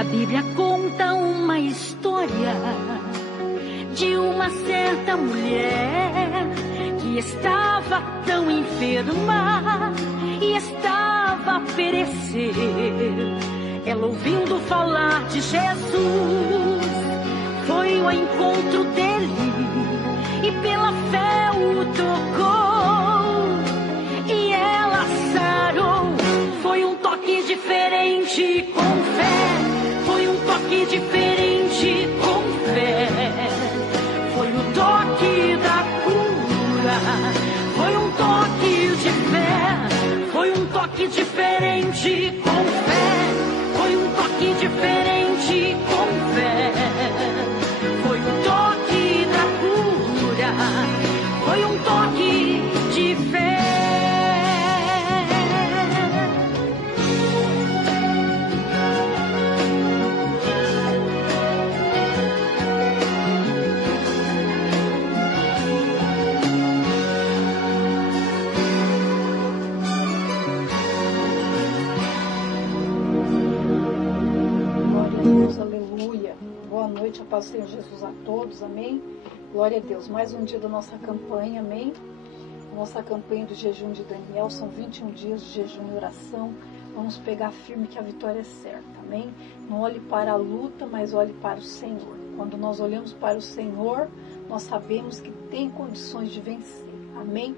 A Bíblia conta uma história de uma certa mulher que estava tão enferma e estava a perecer. Ela, ouvindo falar de Jesus, foi ao encontro dele e pela fé o tocou e ela sarou. Foi um toque diferente com fé, foi um toque diferente com fé. Foi o toque da cura, foi um toque de fé, foi um toque diferente com fé, foi um toque diferente com fé. Foi o toque da cura, foi um toque de fé. Aleluia. Boa noite, a paz do Senhor Jesus a todos, amém? Glória a Deus, mais um dia da nossa campanha, amém? Nossa campanha do jejum de Daniel, são 21 dias de jejum e oração. Vamos pegar firme que a vitória é certa, amém? Não olhe para a luta, mas olhe para o Senhor. Quando nós olhamos para o Senhor, nós sabemos que tem condições de vencer, amém?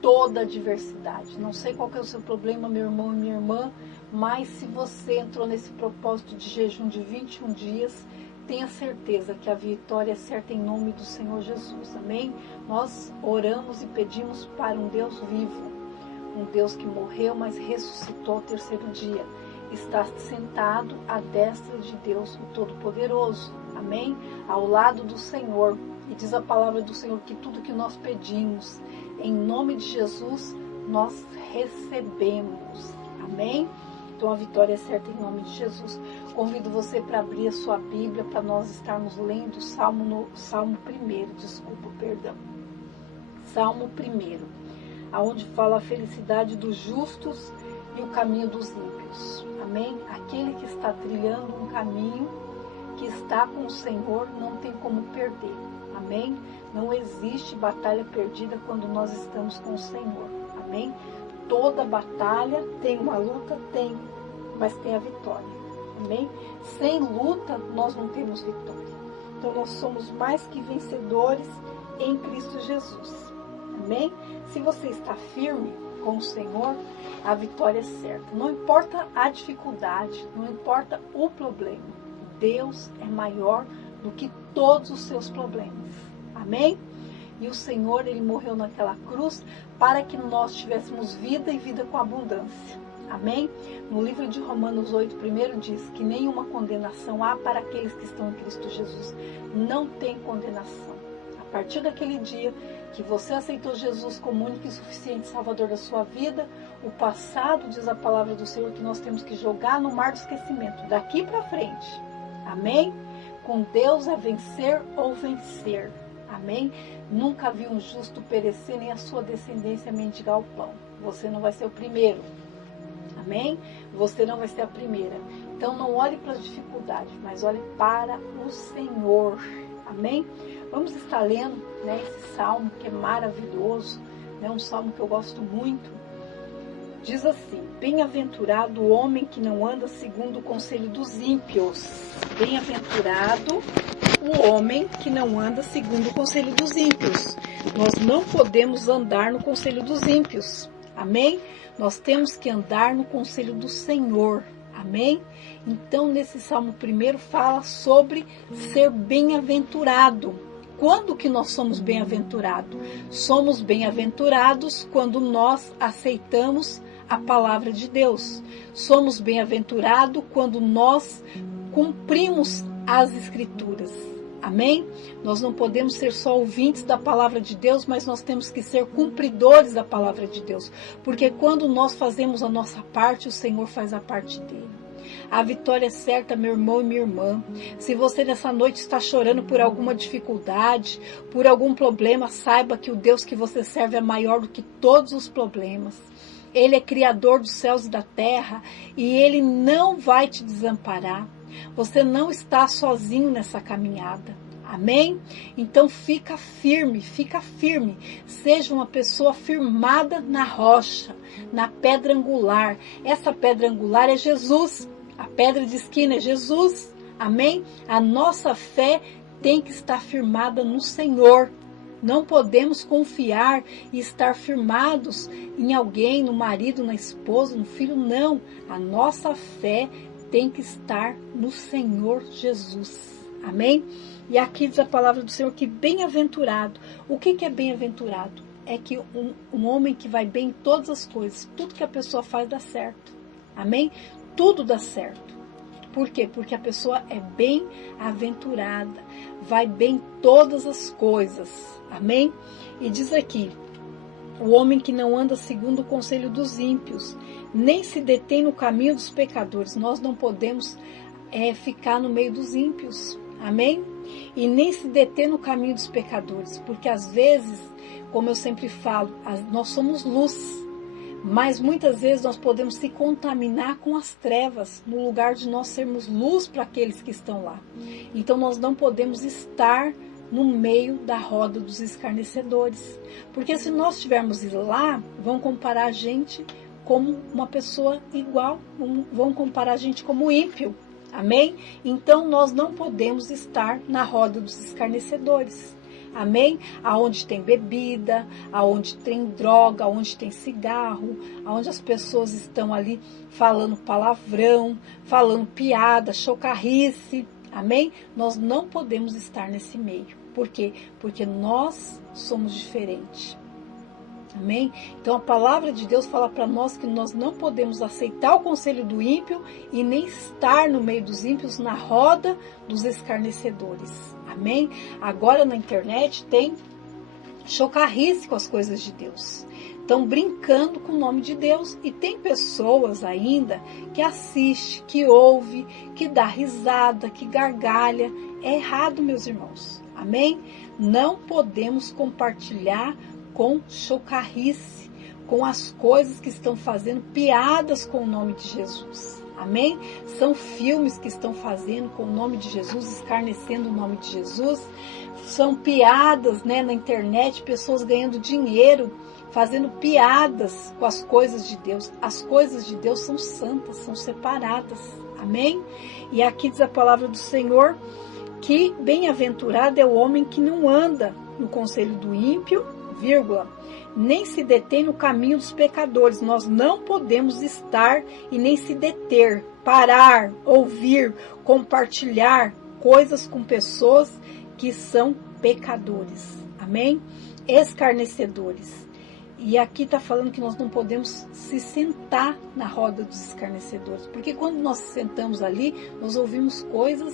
Toda adversidade. Não sei qual que é o seu problema, meu irmão e minha irmã, mas se você entrou nesse propósito de jejum de 21 dias, tenha certeza que a vitória é certa em nome do Senhor Jesus, amém? Nós oramos e pedimos para um Deus vivo, um Deus que morreu, mas ressuscitou ao terceiro dia. Está sentado à destra de Deus, o Todo-Poderoso, amém? Ao lado do Senhor. E diz a palavra do Senhor que tudo que nós pedimos, em nome de Jesus, nós recebemos, amém? Então a vitória é certa em nome de Jesus. Convido você para abrir a sua Bíblia, para nós estarmos lendo Salmo 1, Salmo 1, aonde fala a felicidade dos justos e o caminho dos ímpios, amém? Aquele que está trilhando um caminho, que está com o Senhor, não tem como perder, amém? Não existe batalha perdida quando nós estamos com o Senhor, amém? Toda batalha tem uma luta, tem, mas tem a vitória, amém? Sem luta, nós não temos vitória. Então, nós somos mais que vencedores em Cristo Jesus, amém? Se você está firme com o Senhor, a vitória é certa. Não importa a dificuldade, não importa o problema. Deus é maior do que todos os seus problemas, amém? E o Senhor, Ele morreu naquela cruz para que nós tivéssemos vida e vida com abundância. Amém? No livro de Romanos 8, primeiro diz que nenhuma condenação há para aqueles que estão em Cristo Jesus. Não tem condenação. A partir daquele dia que você aceitou Jesus como único e suficiente Salvador da sua vida, o passado, diz a palavra do Senhor, que nós temos que jogar no mar do esquecimento. Daqui para frente. Amém? Com Deus é vencer ou vencer. Amém? Nunca vi um justo perecer, nem a sua descendência mendigar o pão. Você não vai ser o primeiro. Amém? Você não vai ser a primeira. Então não olhe para as dificuldades, mas olhe para o Senhor. Amém? Vamos estar lendo, né, esse salmo que é maravilhoso, né, um salmo que eu gosto muito. Diz assim: bem-aventurado o homem que não anda segundo o conselho dos ímpios. Bem-aventurado o homem que não anda segundo o conselho dos ímpios. Nós não podemos andar no conselho dos ímpios. Amém? Nós temos que andar no conselho do Senhor. Amém? Então, nesse Salmo 1 fala sobre ser bem-aventurado. Quando que nós somos bem-aventurados? Somos bem-aventurados quando nós aceitamos a palavra de Deus. Somos bem-aventurados quando nós cumprimos as Escrituras. Amém? Nós não podemos ser só ouvintes da palavra de Deus, mas nós temos que ser cumpridores da palavra de Deus. Porque quando nós fazemos a nossa parte, o Senhor faz a parte dele. A vitória é certa, meu irmão e minha irmã. Se você nessa noite está chorando por alguma dificuldade, por algum problema, saiba que o Deus que você serve é maior do que todos os problemas. Ele é criador dos céus e da terra e Ele não vai te desamparar. Você não está sozinho nessa caminhada. Amém? Então fica firme. Seja uma pessoa firmada na rocha, na pedra angular. Essa pedra angular é Jesus. A pedra de esquina é Jesus. Amém? A nossa fé tem que estar firmada no Senhor. Não podemos confiar e estar firmados em alguém, no marido, na esposa, no filho. Não. A nossa fé tem que estar no Senhor Jesus. Amém? E aqui diz a palavra do Senhor que bem-aventurado. O que é bem-aventurado? É que um homem que vai bem em todas as coisas, tudo que a pessoa faz dá certo. Amém? Tudo dá certo. Por quê? Porque a pessoa é bem-aventurada, vai bem em todas as coisas. Amém? E diz aqui, o homem que não anda segundo o conselho dos ímpios, nem se detém no caminho dos pecadores. Nós não podemos ficar no meio dos ímpios. Amém? E nem se deter no caminho dos pecadores, porque às vezes, como eu sempre falo, nós somos luz, mas muitas vezes nós podemos se contaminar com as trevas, no lugar de nós sermos luz para aqueles que estão lá. Então nós não podemos estar no meio da roda dos escarnecedores, porque se nós estivermos lá, vão comparar a gente como uma pessoa igual, vão comparar a gente como ímpio. Amém? Então nós não podemos estar na roda dos escarnecedores. Amém? Aonde tem bebida, aonde tem droga, aonde tem cigarro, aonde as pessoas estão ali falando palavrão, falando piada, chocarrice. Amém? Nós não podemos estar nesse meio. Por quê? Porque nós somos diferentes. Amém? Então a palavra de Deus fala para nós que nós não podemos aceitar o conselho do ímpio e nem estar no meio dos ímpios na roda dos escarnecedores. Amém? Agora na internet tem chocarrice com as coisas de Deus. Estão brincando com o nome de Deus e tem pessoas ainda que assiste, que ouve, que dá risada, que gargalha. É errado, meus irmãos. Amém? Não podemos compartilhar com chocarrice, com as coisas que estão fazendo piadas com o nome de Jesus. Amém? São filmes que estão fazendo com o nome de Jesus, escarnecendo o nome de Jesus. São piadas, né, na internet, pessoas ganhando dinheiro, fazendo piadas com as coisas de Deus. As coisas de Deus são santas, são separadas. Amém? E aqui diz a palavra do Senhor que bem-aventurado é o homem que não anda no conselho do ímpio, nem se detém no caminho dos pecadores. Nós não podemos estar e nem se deter, parar, ouvir, compartilhar coisas com pessoas que são pecadores. Amém? Escarnecedores. E aqui está falando que nós não podemos se sentar na roda dos escarnecedores, porque quando nós sentamos ali, nós ouvimos coisas,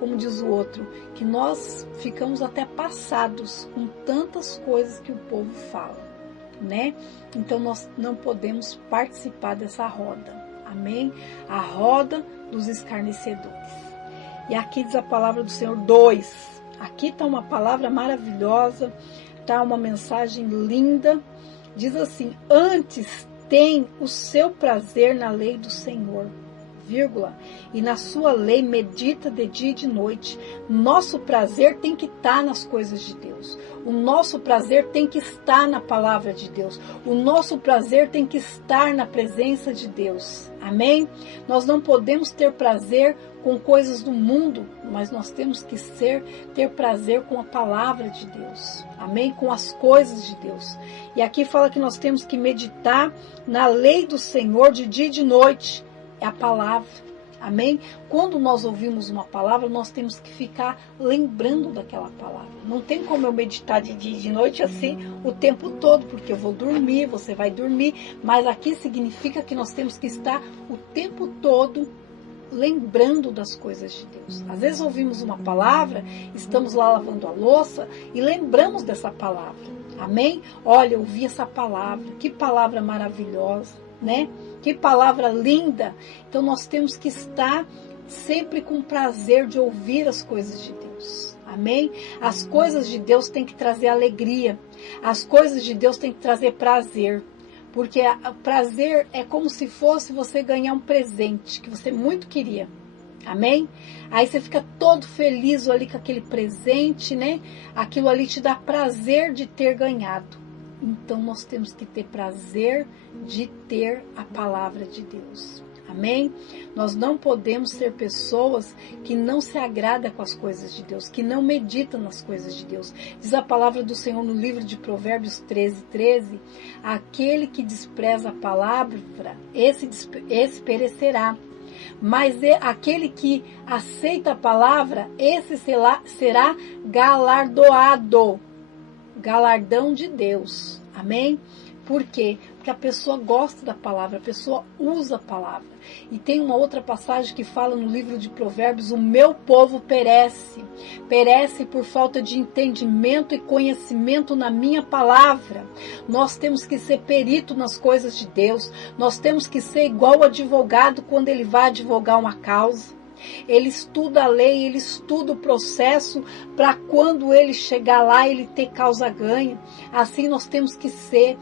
como diz o outro, que nós ficamos até passados com tantas coisas que o povo fala, né? Então nós não podemos participar dessa roda, amém? A roda dos escarnecedores. E aqui diz a palavra do Senhor 2. Aqui está uma palavra maravilhosa, está uma mensagem linda. Diz assim: antes tem o seu prazer na lei do Senhor, e na sua lei medita de dia e de noite. Nosso prazer tem que estar nas coisas de Deus. O nosso prazer tem que estar na palavra de Deus. O nosso prazer tem que estar na presença de Deus. Amém? Nós não podemos ter prazer com coisas do mundo, mas nós temos que ter prazer com a palavra de Deus. Amém? Com as coisas de Deus. E aqui fala que nós temos que meditar na lei do Senhor de dia e de noite. É a palavra, amém? Quando nós ouvimos uma palavra, nós temos que ficar lembrando daquela palavra. Não tem como eu meditar de dia e de noite assim o tempo todo, porque eu vou dormir, você vai dormir, mas aqui significa que nós temos que estar o tempo todo lembrando das coisas de Deus. Às vezes ouvimos uma palavra, estamos lá lavando a louça e lembramos dessa palavra, amém? Olha, eu ouvi essa palavra, que palavra maravilhosa, né? Que palavra linda. Então nós temos que estar sempre com prazer de ouvir as coisas de Deus. Amém? As coisas de Deus têm que trazer alegria. As coisas de Deus têm que trazer prazer. Porque prazer é como se fosse você ganhar um presente que você muito queria. Amém? Aí você fica todo feliz ali com aquele presente, né? Aquilo ali te dá prazer de ter ganhado. Então nós temos que ter prazer de ter a palavra de Deus. Amém? Nós não podemos ser pessoas que não se agradam com as coisas de Deus, que não meditam nas coisas de Deus. Diz a palavra do Senhor no livro de Provérbios 13:13, aquele que despreza a palavra, esse perecerá. Mas aquele que aceita a palavra, esse será galardoado. Galardão de Deus. Amém? Por quê? Porque a pessoa gosta da palavra, a pessoa usa a palavra. E tem uma outra passagem que fala no livro de Provérbios, o meu povo perece. Perece por falta de entendimento e conhecimento na minha palavra. Nós temos que ser perito nas coisas de Deus. Nós temos que ser igual o advogado quando ele vai advogar uma causa. Ele estuda a lei, ele estuda o processo para quando ele chegar lá, ele ter causa ganha. Assim nós temos que ser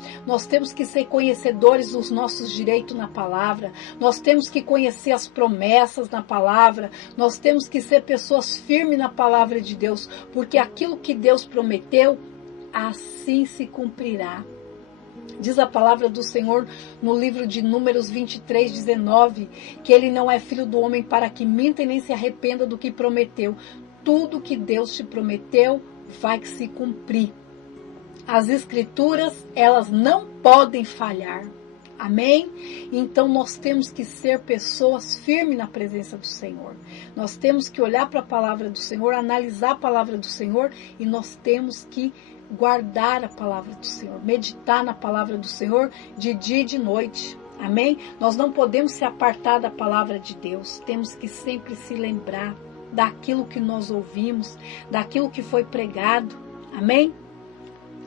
conhecedores dos nossos direitos na palavra, nós temos que conhecer as promessas na palavra, nós temos que ser pessoas firmes na palavra de Deus, porque aquilo que Deus prometeu, assim se cumprirá. Diz a palavra do Senhor no livro de Números 23:19, que ele não é filho do homem para que minta e nem se arrependa do que prometeu. Tudo que Deus te prometeu vai se cumprir. As escrituras, elas não podem falhar. Amém? Então nós temos que ser pessoas firmes na presença do Senhor. Nós temos que olhar para a palavra do Senhor, analisar a palavra do Senhor e nós temos que guardar a palavra do Senhor, meditar na palavra do Senhor de dia e de noite. Amém? Nós não podemos se apartar da palavra de Deus. Temos que sempre se lembrar daquilo que nós ouvimos, daquilo que foi pregado. Amém?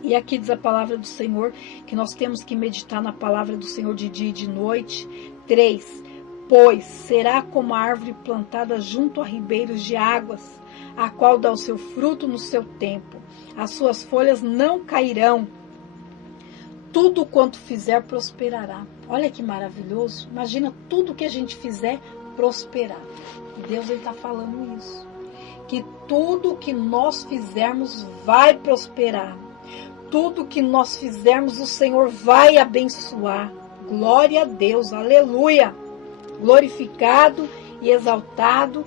E aqui diz a palavra do Senhor que nós temos que meditar na palavra do Senhor de dia e de noite. 3. Pois será como a árvore plantada junto a ribeiros de águas, a qual dá o seu fruto no seu tempo. As suas folhas não cairão. Tudo quanto fizer prosperará. Olha que maravilhoso. Imagina tudo que a gente fizer prosperar. E Deus está falando isso. Que tudo que nós fizermos vai prosperar. Tudo que nós fizermos o Senhor vai abençoar. Glória a Deus. Aleluia. Glorificado e exaltado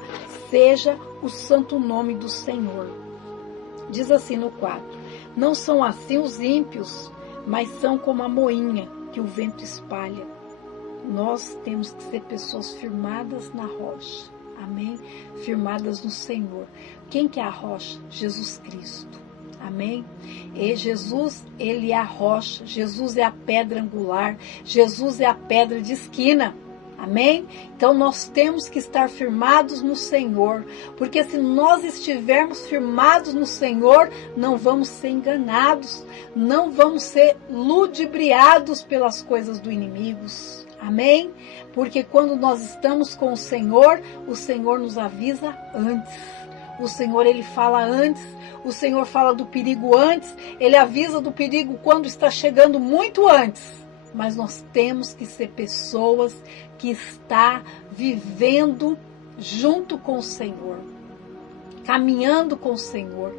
seja o santo nome do Senhor. Diz assim no 4, não são assim os ímpios, mas são como a moinha que o vento espalha. Nós temos que ser pessoas firmadas na rocha, amém? Firmadas no Senhor. Quem que é a rocha? Jesus Cristo, amém? E Jesus, ele é a rocha, Jesus é a pedra angular, Jesus é a pedra de esquina. Amém? Então nós temos que estar firmados no Senhor, porque se nós estivermos firmados no Senhor, não vamos ser enganados, não vamos ser ludibriados pelas coisas do inimigo. Amém? Porque quando nós estamos com o Senhor nos avisa antes. O Senhor, ele fala antes, o Senhor fala do perigo antes, ele avisa do perigo quando está chegando muito antes. Mas nós temos que ser pessoas que estão vivendo junto com o Senhor, caminhando com o Senhor,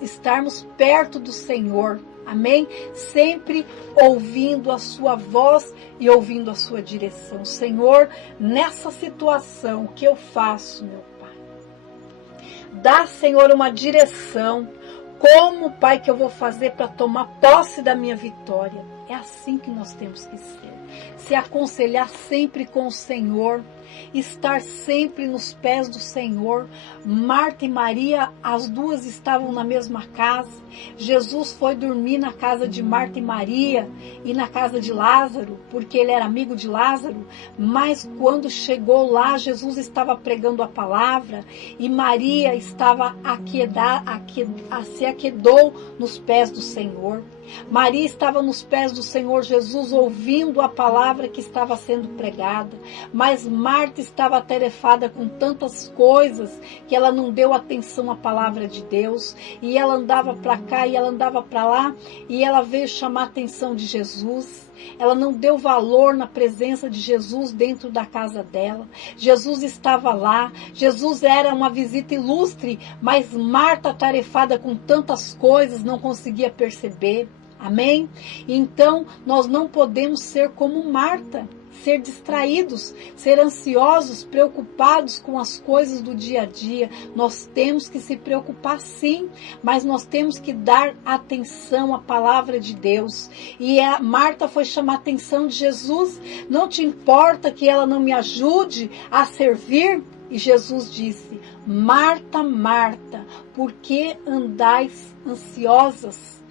estarmos perto do Senhor, amém? Sempre ouvindo a sua voz e ouvindo a sua direção. Senhor, nessa situação, o que eu faço, meu Pai? Dá, Senhor, uma direção. Como, Pai, que eu vou fazer para tomar posse da minha vitória? É assim que nós temos que ser. Se aconselhar sempre com o Senhor, estar sempre nos pés do Senhor. Marta e Maria, as duas estavam na mesma casa. Jesus foi dormir na casa de Marta e Maria e na casa de Lázaro, porque ele era amigo de Lázaro. Mas quando chegou lá, Jesus estava pregando a palavra e Maria estava se aquedou nos pés do Senhor. Maria estava nos pés do Senhor Jesus ouvindo a palavra que estava sendo pregada, mas Marta Marta estava atarefada com tantas coisas que ela não deu atenção à palavra de Deus, e ela andava para cá e ela andava para lá, e ela veio chamar a atenção de Jesus. Ela não deu valor na presença de Jesus dentro da casa dela. Jesus estava lá, Jesus era uma visita ilustre, mas Marta, atarefada com tantas coisas, não conseguia perceber. Amém? Então, nós não podemos ser como Marta, ser distraídos, ser ansiosos, preocupados com as coisas do dia a dia. Nós temos que se preocupar sim, mas nós temos que dar atenção à palavra de Deus. E a Marta foi chamar a atenção de Jesus. Não te importa que ela não me ajude a servir? E Jesus disse: Marta, Marta, por que andais ansiosas?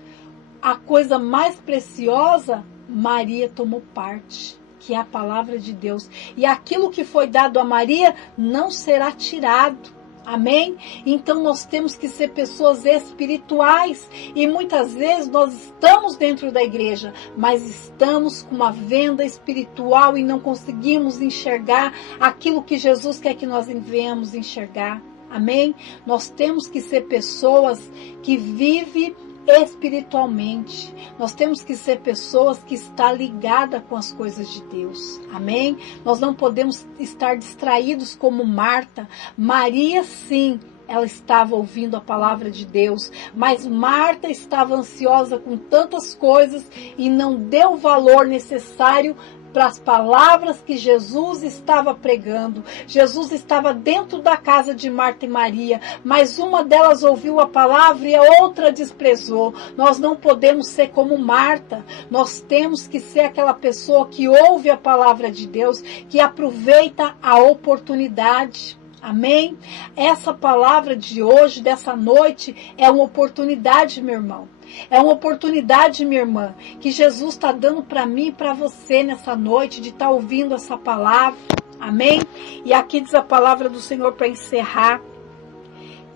A coisa mais preciosa, Maria tomou parte, que é a palavra de Deus. E aquilo que foi dado a Maria não será tirado. Amém? Então nós temos que ser pessoas espirituais. E muitas vezes nós estamos dentro da igreja, mas estamos com uma venda espiritual e não conseguimos enxergar aquilo que Jesus quer que nós venhamos enxergar. Amém? Nós temos que ser pessoas que vivem espiritualmente. Nós temos que ser pessoas que estão ligadas com as coisas de Deus. Amém? Nós não podemos estar distraídos como Marta. Maria, sim, ela estava ouvindo a palavra de Deus, mas Marta estava ansiosa com tantas coisas e não deu o valor necessário para as palavras que Jesus estava pregando. Jesus estava dentro da casa de Marta e Maria, mas uma delas ouviu a palavra e a outra desprezou. Nós não podemos ser como Marta. Nós temos que ser aquela pessoa que ouve a palavra de Deus, que aproveita a oportunidade. Amém? Essa palavra de hoje, dessa noite, é uma oportunidade, meu irmão. É uma oportunidade, minha irmã, que Jesus está dando para mim e para você nessa noite, de estar ouvindo essa palavra. Amém? E aqui diz a palavra do Senhor para encerrar,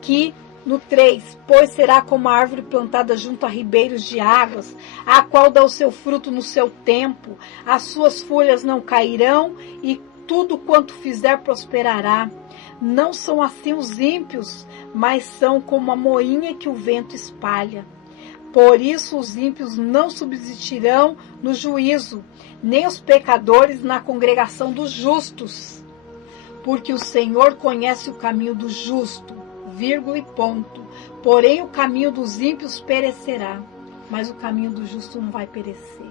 que no 3, pois será como a árvore plantada junto a ribeiros de águas, a qual dá o seu fruto no seu tempo, as suas folhas não cairão e tudo quanto fizer prosperará. Não são assim os ímpios, mas são como a moinha que o vento espalha. Por isso os ímpios não subsistirão no juízo, nem os pecadores na congregação dos justos. Porque o Senhor conhece o caminho do justo, vírgula e ponto. Porém o caminho dos ímpios perecerá, mas o caminho do justo não vai perecer.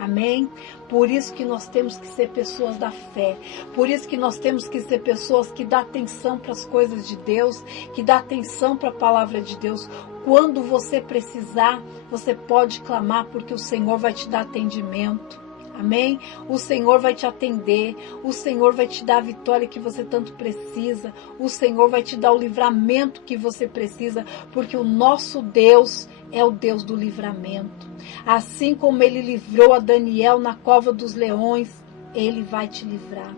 Amém? Por isso que nós temos que ser pessoas da fé. Por isso que nós temos que ser pessoas que dão atenção para as coisas de Deus, que dão atenção para a palavra de Deus. Quando você precisar, você pode clamar, porque o Senhor vai te dar atendimento. Amém? O Senhor vai te atender, o Senhor vai te dar a vitória que você tanto precisa, o Senhor vai te dar o livramento que você precisa, porque o nosso Deus é o Deus do livramento. Assim como Ele livrou a Daniel na cova dos leões, Ele vai te livrar.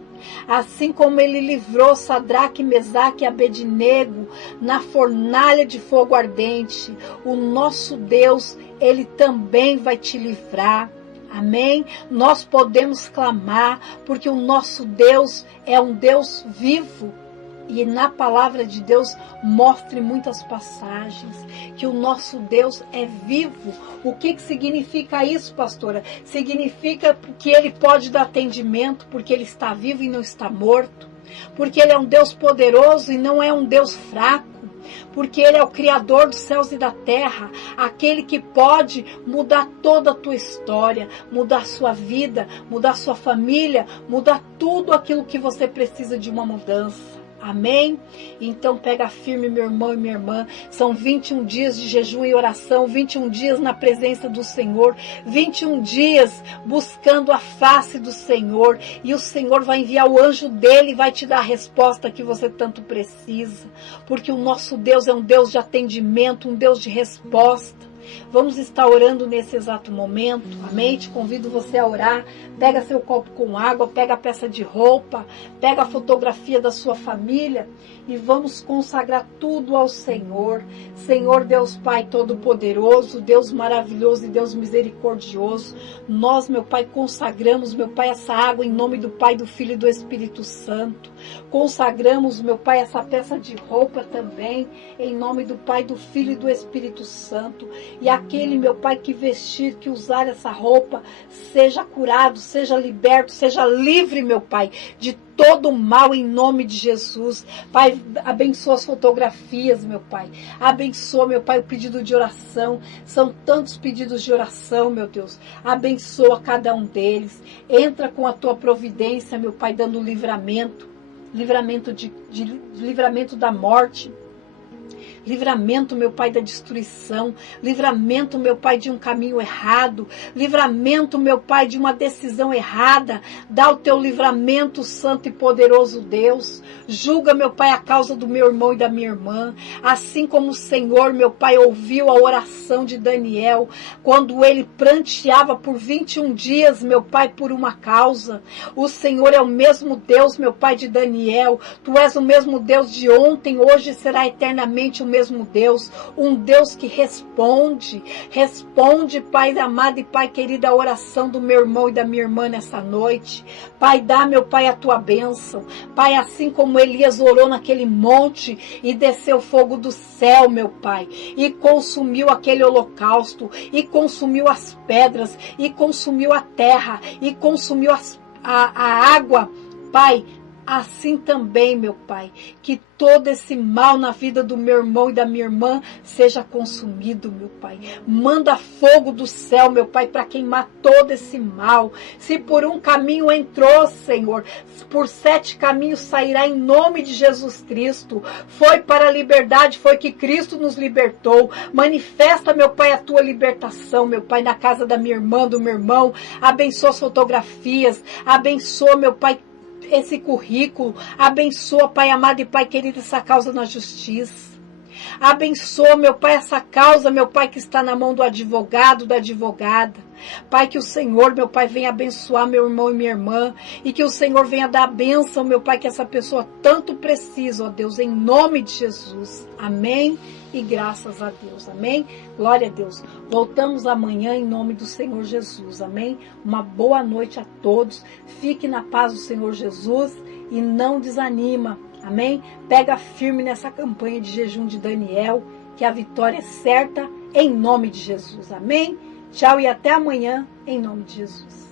Assim como Ele livrou Sadraque, Mesaque e Abednego na fornalha de fogo ardente, o nosso Deus, Ele também vai te livrar. Amém? Nós podemos clamar, porque o nosso Deus é um Deus vivo. E na palavra de Deus mostra em muitas passagens que o nosso Deus é vivo. O que significa isso, pastora? Significa que Ele pode dar atendimento, porque Ele está vivo e não está morto. Porque Ele é um Deus poderoso e não é um Deus fraco. Porque Ele é o Criador dos céus e da terra, aquele que pode mudar toda a tua história, mudar a sua vida, mudar a sua família, mudar tudo aquilo que você precisa de uma mudança. Amém? Então pega firme, meu irmão e minha irmã. São 21 dias de jejum e oração, 21 dias na presença do Senhor, 21 dias buscando a face do Senhor, e o Senhor vai enviar o anjo dele e vai te dar a resposta que você tanto precisa, porque o nosso Deus é um Deus de atendimento, um Deus de resposta. Vamos estar orando nesse exato momento, amém? Te convido você a orar. Pega seu copo com água, pega a peça de roupa, pega a fotografia da sua família e vamos consagrar tudo ao Senhor. Senhor Deus Pai Todo-Poderoso, Deus maravilhoso e Deus misericordioso, nós, meu Pai, consagramos, meu Pai, essa água em nome do Pai, do Filho e do Espírito Santo. Consagramos, meu Pai, essa peça de roupa também, em nome do Pai, do Filho e do Espírito Santo. E aquele, meu Pai, que vestir, que usar essa roupa, seja curado, seja liberto, seja livre, meu Pai, de todo mal em nome de Jesus. Pai, abençoa as fotografias, meu Pai. Abençoa, meu Pai, o pedido de oração. São tantos pedidos de oração, meu Deus. Abençoa cada um deles. Entra com a tua providência, meu Pai, dando livramento. Livramento da morte. Livramento, meu Pai, da destruição. Livramento, meu Pai, de um caminho errado. Livramento, meu Pai, de uma decisão errada. Dá o teu livramento, santo e poderoso Deus. Julga, meu Pai, a causa do meu irmão e da minha irmã. Assim como o Senhor, meu Pai, ouviu a oração de Daniel, quando ele pranteava por 21 dias, meu Pai, por uma causa. O Senhor é o mesmo Deus, meu Pai, de Daniel. Tu és o mesmo Deus de ontem, hoje será eternamente o mesmo Deus, um Deus que responde, Pai amado e Pai querido, a oração do meu irmão e da minha irmã nessa noite. Pai, dá, meu Pai, a tua bênção. Pai, assim como Elias orou naquele monte e desceu fogo do céu, meu Pai, e consumiu aquele holocausto, e consumiu as pedras, e consumiu a terra, e consumiu a água, Pai, assim também, meu Pai, que todo esse mal na vida do meu irmão e da minha irmã seja consumido, meu Pai. Manda fogo do céu, meu Pai, para queimar todo esse mal. Se por um caminho entrou, Senhor, por 7 caminhos sairá em nome de Jesus Cristo. Foi para a liberdade, foi que Cristo nos libertou. Manifesta, meu Pai, a tua libertação, meu Pai, na casa da minha irmã, do meu irmão. Abençoa as fotografias, abençoa, meu Pai, esse currículo. Abençoa, Pai amado e Pai querido, essa causa na justiça. Abençoa, meu Pai, essa causa, meu Pai, que está na mão do advogado, da advogada. Pai, que o Senhor, meu Pai, venha abençoar meu irmão e minha irmã, e que o Senhor venha dar a bênção, meu Pai, que essa pessoa tanto precisa, ó Deus, em nome de Jesus. Amém e graças a Deus. Amém? Glória a Deus. Voltamos amanhã em nome do Senhor Jesus. Amém? Uma boa noite a todos. Fique na paz do Senhor Jesus e não desanima. Amém? Pega firme nessa campanha de jejum de Daniel, que a vitória é certa em nome de Jesus. Amém? Tchau e até amanhã, em nome de Jesus.